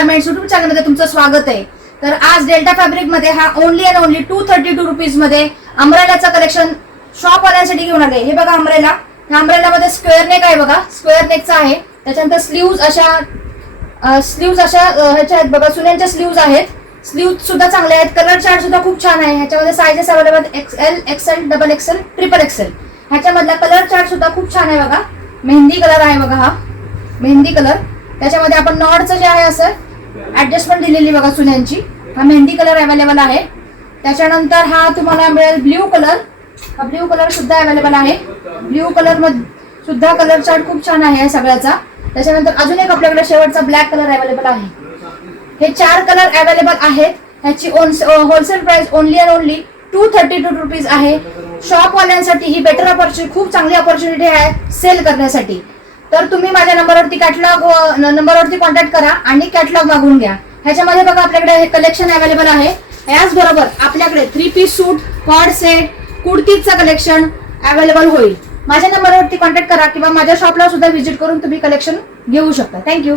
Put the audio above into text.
Garments YouTube चॅनलमध्ये तुमचं स्वागत आहे। तर आज डेल्टा फॅब्रिक मध्ये हा ओनली अँड ओनली 232 रुपीज मध्ये अम्ब्रेलाचं कलेक्शन शॉप वाल्यांसाठी घेऊन आले। हे बघा अम्ब्रेला, ह्या अम्ब्रेलामध्ये स्क्वेअर नेक आहे बघा, स्क्वेअर नेकचा आहे। त्याच्यानंतर स्लीव्ज अशा ह्याच्या आहेत बघा, सुन्यांच्या स्लीव्ज आहेत। स्लीव्ज सुद्धा चांगले आहेत, कलर चार्ट सुद्धा खूप छान आहे। ह्याच्यामध्ये sizes available XL, XL, double XL, triple XL। ह्याच्यामधला कलर चार्ट सुद्धा खूप छान आहे बघा, मेहंदी कलर आहे बघा, हा मेहंदी कलर। त्याच्यामध्ये आपण नॉडचं जे आहे असं ऍडजस्टमेंट दिलेली बघा सुन्यांची, हा मेहंदी कलर अवेलेबल आहे। त्याच्यानंतर हा तुम्हाला मिळेल ब्ल्यू कलर, हा ब्ल्यू कलर सुद्धा अवेलेबल आहे। ब्ल्यू कलर मध्ये सुद्धा कलर चार्ट खूप छान आहे सगळ्याचा। त्याच्यानंतर अजून एक आपल्याकडे शेवटचा ब्लॅक कलर अवेलेबल आहे। हे 4 कलर अवेलेबल आहेत। ह्याची wholesale price only and only 232 rupees आहे। शॉप वाल्यांसाठी ही बेटर अपॉर्च्युनिटी, खूप चांगली अपॉर्च्युनिटी आहे सेल करण्यासाठी। तर तुम्ही माझ्या नंबरवरती नंबरवरती कॉन्टॅक्ट करा आणि कॅटलॉग मागवून घ्या। ह्याच्यामध्ये बघा आपल्याकडे हे कलेक्शन अवेलेबल आहे। याचबरोबर आपल्याकडे 3 पीस सूट, कॉर्ड सेट, कुर्तीचं कलेक्शन अवेलेबल होईल। माझ्या नंबरवरती कॉन्टॅक्ट करा किंवा माझ्या शॉपला सुद्धा व्हिजिट करून तुम्ही कलेक्शन घेऊ शकता। थँक्यू।